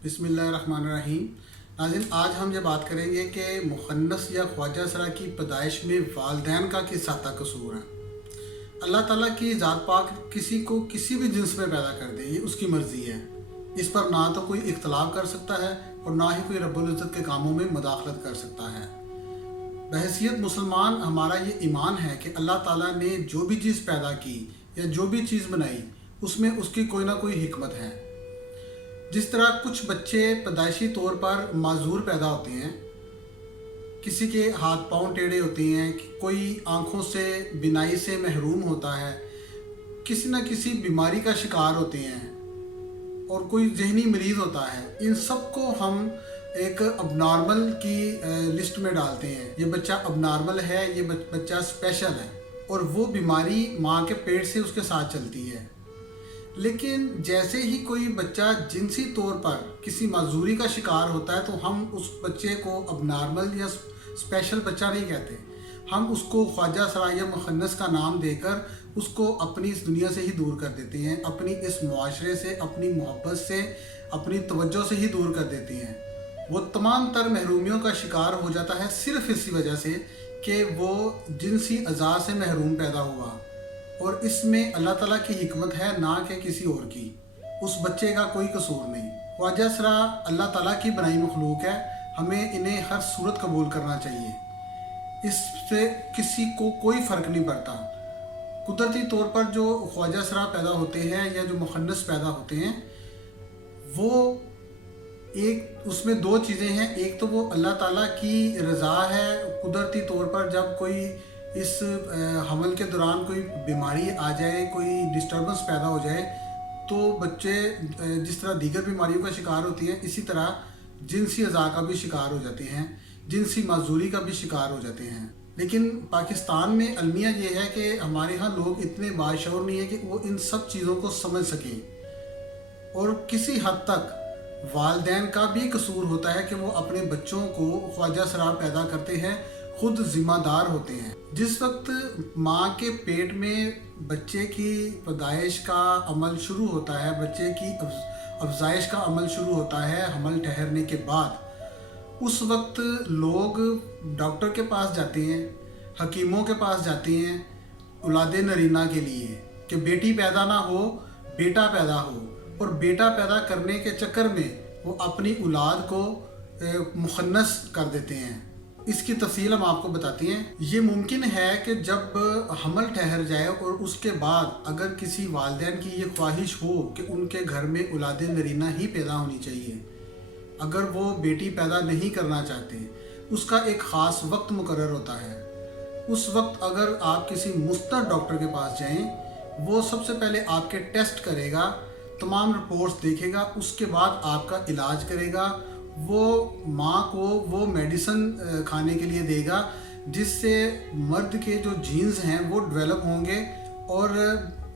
बिस्मिल्लाहिर्रहमानिर्रहीम। नाज़रीन, आज हम ये बात करेंगे कि मुखन्नस या ख्वाजा सरा की पैदाइश में वालिदैन का किस हद तक कसूर है। अल्लाह ताला की ज़ात पाक किसी को किसी भी जिन्स में पैदा कर दे, ये उसकी मर्ज़ी है। इस पर ना तो कोई इख्तलाफ कर सकता है और ना ही कोई रब्बुल इज़्ज़त के कामों में मुदाखलत कर सकता है। बहैसियत मुसलमान हमारा ये ईमान है कि अल्लाह ताला ने जो भी चीज़ पैदा की या जो भी चीज़ बनाई उसमें उसकी कोई ना कोई हिकमत है। जिस तरह कुछ बच्चे पैदाइशी तौर पर माजूर पैदा होते हैं, किसी के हाथ पांव टेढ़े होते हैं, कोई आँखों से बिनाई से महरूम होता है, किसी न किसी बीमारी का शिकार होते हैं और कोई जहनी मरीज़ होता है, इन सब को हम एक अबनॉर्मल की लिस्ट में डालते हैं। ये बच्चा अबनॉर्मल है, ये बच्चा स्पेशल है और वो बीमारी माँ के पेट से उसके साथ चलती है। लेकिन जैसे ही कोई बच्चा जिनसी तौर पर किसी माजूरी का शिकार होता है तो हम उस बच्चे को अबनॉर्मल या स्पेशल बच्चा नहीं कहते, हम उसको ख्वाजा सरा या मुखन्नस का नाम देकर उसको अपनी इस दुनिया से ही दूर कर देते हैं, अपनी इस मुआशरे से, अपनी मोहब्बत से, अपनी तवज्जो से ही दूर कर देते हैं। वो तमाम तर महरूमियों का शिकार हो जाता है सिर्फ इसी वजह से कि वो जिनसी अज़ा से महरूम पैदा हुआ, और इसमें अल्लाह ताला की हिकमत है ना कि किसी और की। उस बच्चे का कोई कसूर नहीं। ख्वाजा सरा अल्लाह ताला की बनाई मखलूक है, हमें इन्हें हर सूरत कबूल करना चाहिए, इससे किसी को कोई फ़र्क नहीं पड़ता। कुदरती तौर पर जो ख्वाजा सरा पैदा होते हैं या जो मुखन्नस पैदा होते हैं, वो एक उसमें दो चीज़ें हैं। एक तो वो अल्लाह ताला की रज़ा है, कुदरती तौर पर जब कोई इस हमल के दौरान कोई बीमारी आ जाए, कोई डिस्टर्बेंस पैदा हो जाए, तो बच्चे जिस तरह दीगर बीमारियों का शिकार होती है, इसी तरह जिनसी अज़ा का भी शिकार हो जाते हैं, जिनसी माजूरी का भी शिकार हो जाते हैं। लेकिन पाकिस्तान में अलमिया ये है कि हमारे यहाँ लोग इतने बाशऊर नहीं है कि वो इन सब चीज़ों को समझ सकें, और किसी हद तक वालिदैन का भी कसूर होता है कि वो अपने बच्चों को ख्वाजा सरा पैदा करते हैं, खुद ज़िम्मेदार होते हैं। जिस वक्त माँ के पेट में बच्चे की पैदाइश का अमल शुरू होता है, बच्चे की अफजाइश का अमल शुरू होता है हमल ठहरने के बाद, उस वक्त लोग डॉक्टर के पास जाते हैं, हकीमों के पास जाते हैं औलादे नरीना के लिए कि बेटी पैदा ना हो, बेटा पैदा हो, और बेटा पैदा करने के चक्कर में वो अपनी औलाद को मुखन्नस कर देते हैं। इसकी तफसील हम आपको बताते हैं। ये मुमकिन है कि जब हमल ठहर जाए और उसके बाद अगर किसी वालिदैन की ये ख्वाहिश हो कि उनके घर में औलादे नरीना ही पैदा होनी चाहिए, अगर वो बेटी पैदा नहीं करना चाहते, उसका एक ख़ास वक्त मुकर्रर होता है। उस वक्त अगर आप किसी मुस्तद डॉक्टर के पास जाएं, वो सबसे पहले आपके टेस्ट करेगा, तमाम रिपोर्ट्स देखेगा, उसके बाद आपका इलाज करेगा। वो माँ को वो मेडिसिन खाने के लिए देगा जिससे मर्द के जो जीन्स हैं वो डेवलप होंगे और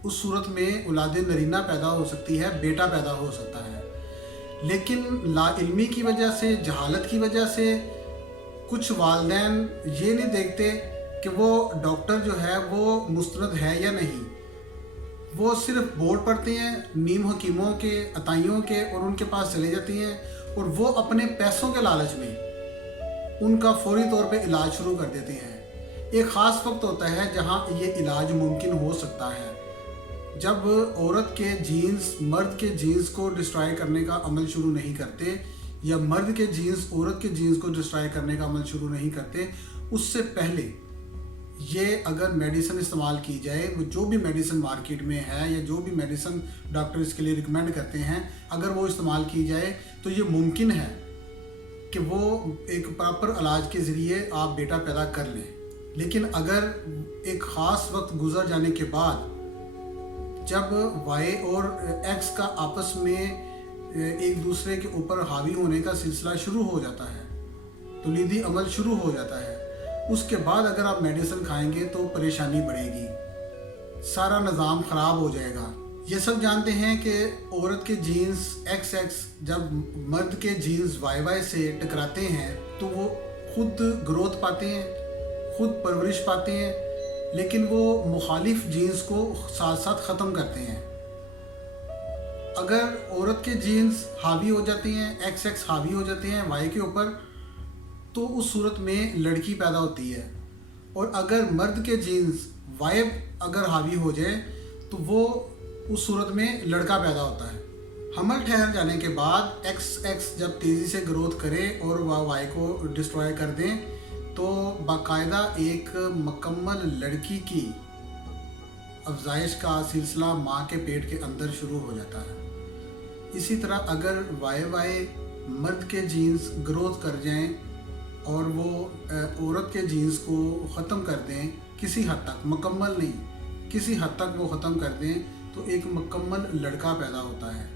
उस सूरत में औलादे नरीना पैदा हो सकती है, बेटा पैदा हो सकता है। लेकिन लाइल्मी की वजह से, जहालत की वजह से कुछ वालिदैन ये नहीं देखते कि वो डॉक्टर जो है वो मुस्तनद है या नहीं। वो सिर्फ बोर्ड पढ़ते हैं नीम हकीमों के, अताइयों के, और उनके पास चले जाती हैं और वो अपने पैसों के लालच में उनका फौरी तौर पे इलाज शुरू कर देते हैं। एक ख़ास वक्त होता है जहां ये इलाज मुमकिन हो सकता है, जब औरत के जीन्स मर्द के जीन्स को डिस्ट्रॉय करने का अमल शुरू नहीं करते, या मर्द के जीन्स औरत के जीन्स को डिस्ट्रॉय करने का अमल शुरू नहीं करते। उससे पहले ये अगर मेडिसिन इस्तेमाल की जाए, वो जो भी मेडिसिन मार्केट में है या जो भी मेडिसिन डॉक्टर इसके लिए रिकमेंड करते हैं, अगर वो इस्तेमाल की जाए तो ये मुमकिन है कि वो एक प्रॉपर इलाज के ज़रिए आप बेटा पैदा कर लें। लेकिन अगर एक ख़ास वक्त गुजर जाने के बाद जब वाई और एक्स का आपस में एक दूसरे के ऊपर हावी होने का सिलसिला शुरू हो जाता है, तौलीदी अमल शुरू हो जाता है, उसके बाद अगर आप मेडिसिन खाएंगे तो परेशानी बढ़ेगी, सारा निज़ाम ख़राब हो जाएगा। ये सब जानते हैं कि औरत के जीन्स XX जब मर्द के जीन्स YY से टकराते हैं तो वो खुद ग्रोथ पाते हैं, खुद परवरिश पाते हैं, लेकिन वो मुखालिफ जीन्स को साथ साथ ख़त्म करते हैं। अगर औरत के जीन्स हावी हो जाती हैं, एक्स हावी हो जाते हैं वाई के ऊपर, तो उस सूरत में लड़की पैदा होती है। और अगर मर्द के जीन्स वाई अगर हावी हो जाए तो वो उस सूरत में लड़का पैदा होता है। हमल ठहर जाने के बाद एक्स जब तेज़ी से ग्रोथ करे और वह वाई को डिस्ट्रॉय कर दें, तो बाकायदा एक मुकम्मल लड़की की अफजाइश का सिलसिला माँ के पेट के अंदर शुरू हो जाता है। इसी तरह अगर वाई मर्द के जीन्स ग्रोथ कर जाएं और वो औरत के जीन्स को ख़त्म कर दें, किसी हद तक, मुकम्मल नहीं, किसी हद तक वो ख़त्म कर दें, तो एक मुकम्मल लड़का पैदा होता है।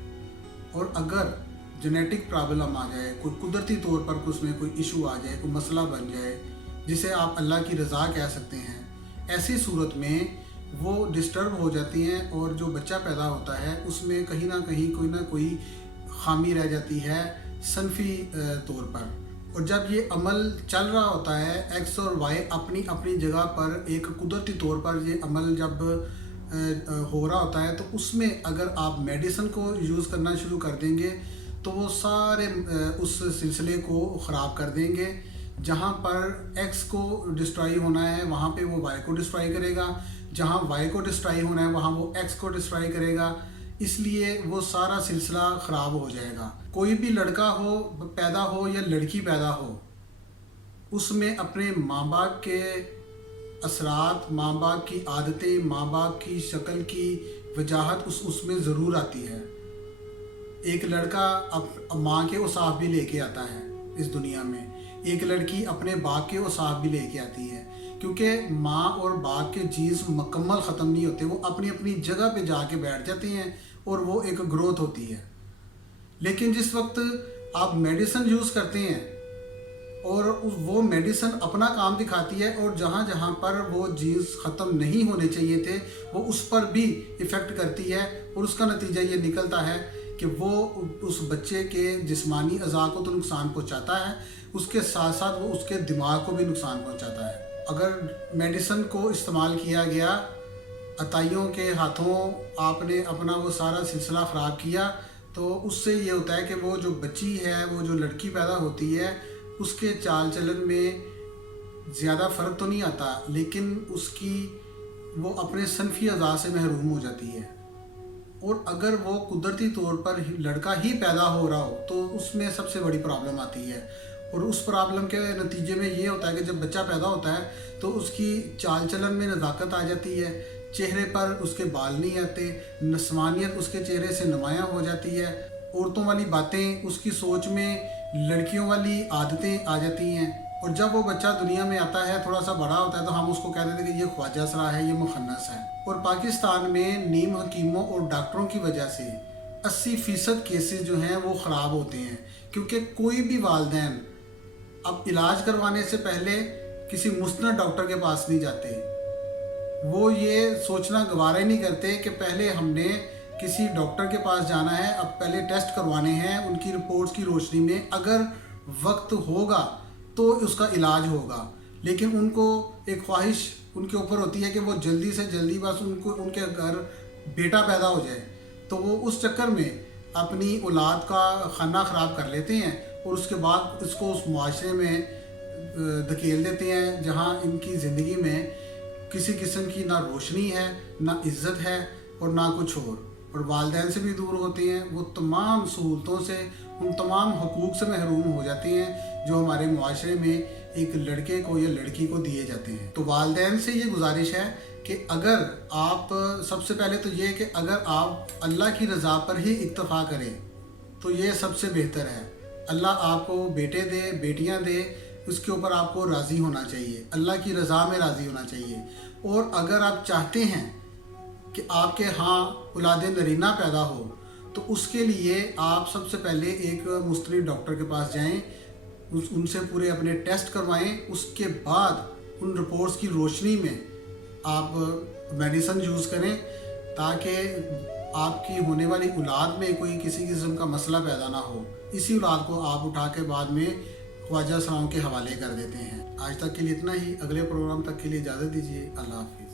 और अगर जेनेटिक प्रॉब्लम आ जाए, कोई कुदरती तौर पर उसमें कोई इशू आ जाए, कोई मसला बन जाए, जिसे आप अल्लाह की रज़ा कह सकते हैं, ऐसी सूरत में वो डिस्टर्ब हो जाती हैं और जो बच्चा पैदा होता है उसमें कहीं ना कहीं कोई ना कोई खामी रह जाती है सनफी तौर पर। और जब ये अमल चल रहा होता है, एक्स और वाई अपनी अपनी जगह पर, एक कुदरती तौर पर ये अमल जब हो रहा होता है, तो उसमें अगर आप मेडिसिन को यूज़ करना शुरू कर देंगे तो वो सारे उस सिलसिले को ख़राब कर देंगे। जहाँ पर एक्स को डिस्ट्रॉय होना है वहाँ पे वो वाई को डिस्ट्रॉय करेगा, जहाँ वाई को डिस्ट्रॉय होना है वहाँ वो एक्स को डिस्ट्रॉय करेगा, इसलिए वो सारा सिलसिला ख़राब हो जाएगा। कोई भी लड़का हो पैदा हो या लड़की पैदा हो, उसमें अपने माँ बाप के असरात, माँ बाप की आदतें, माँ बाप की शक्ल की वजाहत उसमें ज़रूर आती है। एक लड़का माँ के औसाफ भी लेके आता है इस दुनिया में, एक लड़की अपने बाप के औसाफ भी लेके आती है, क्योंकि माँ और बाप के जीन्स मुकम्मल ख़त्म नहीं होते, वो अपनी अपनी जगह पे जाके बैठ जाते हैं और वो एक ग्रोथ होती है। लेकिन जिस वक्त आप मेडिसिन यूज़ करते हैं और वो मेडिसिन अपना काम दिखाती है और जहाँ जहाँ पर वो जीन्स ख़त्म नहीं होने चाहिए थे वो उस पर भी इफ़ेक्ट करती है, और उसका नतीजा ये निकलता है कि वो उस बच्चे के जिस्मानी अज़ा को तो नुकसान पहुँचाता है, उसके साथ साथ वो उसके दिमाग को भी नुकसान पहुँचाता है। अगर मेडिसिन को इस्तेमाल किया गया, अताइयों के हाथों आपने अपना वो सारा सिलसिला ख़राब किया, तो उससे ये होता है कि वो जो बच्ची है, वो जो लड़की पैदा होती है, उसके चाल चलन में ज़्यादा फ़र्क तो नहीं आता, लेकिन वो अपने सनफी अज़ा से महरूम हो जाती है। और अगर वो कुदरती तौर पर लड़का ही पैदा हो रहा हो तो उसमें सबसे बड़ी प्रॉब्लम आती है, और उस प्रॉब्लम के नतीजे में ये होता है कि जब बच्चा पैदा होता है तो उसकी चाल चलन में नज़ाकत आ जाती है, चेहरे पर उसके बाल नहीं आते, नस्वानियत उसके चेहरे से नुमायाँ हो जाती है, औरतों वाली बातें, उसकी सोच में लड़कियों वाली आदतें आ जाती हैं। और जब वो बच्चा दुनिया में आता है, थोड़ा सा बड़ा होता है, तो हम उसको कह देते हैं कि ये ख्वाजा सरा है, ये मुखन्नस है। और पाकिस्तान में नीम हकीमों और डॉक्टरों की वजह से 80% केसेस जो हैं वो ख़राब होते हैं, क्योंकि कोई भी वालिदैन अब इलाज करवाने से पहले किसी मुस्तनद डॉक्टर के पास नहीं जाते। वो ये सोचना गवारा ही नहीं करते कि पहले हमने किसी डॉक्टर के पास जाना है, अब पहले टेस्ट करवाने हैं, उनकी रिपोर्ट्स की रोशनी में अगर वक्त होगा तो उसका इलाज होगा। लेकिन उनको एक ख्वाहिश उनके ऊपर होती है कि वो जल्दी से जल्दी बस उनके घर बेटा पैदा हो जाए, तो वो उस चक्कर में अपनी औलाद का खाना ख़राब कर लेते हैं और उसके बाद इसको उस मुआशरे में धकेल देते हैं जहाँ इनकी ज़िंदगी में किसी किस्म की ना रोशनी है, ना इज़्ज़त है और ना कुछ और वालिदैन से भी दूर होते हैं। वो तमाम सहूलतों से, उन तमाम हकूक़ से महरूम हो जाते हैं जो हमारे मुआशरे में एक लड़के को या लड़की को दिए जाते हैं। तो वालिदैन से ये गुजारिश है कि अगर आप, सबसे पहले तो ये कि अगर आप अल्लाह की रज़ा पर ही इक्तफ़ा करें तो ये सबसे बेहतर है। अल्लाह आपको बेटे दे, बेटियां दे, उसके ऊपर आपको राज़ी होना चाहिए, अल्लाह की रज़ा में राज़ी होना चाहिए। और अगर आप चाहते हैं कि आपके यहाँ औलाद नरीना पैदा हो, तो उसके लिए आप सबसे पहले एक मुस्तनिद डॉक्टर के पास जाएं, उनसे पूरे अपने टेस्ट करवाएं, उसके बाद उन रिपोर्ट्स की रोशनी में आप मेडिसिन यूज़ करें ताकि आपकी होने वाली औलाद में कोई किसी किस्म का मसला पैदा ना हो। इसी औलाद को आप उठा के बाद में ख्वाजा सराओं के हवाले कर देते हैं। आज तक के लिए इतना ही, अगले प्रोग्राम तक के लिए इजाज़त दीजिए। अल्लाह हाफ़िज़।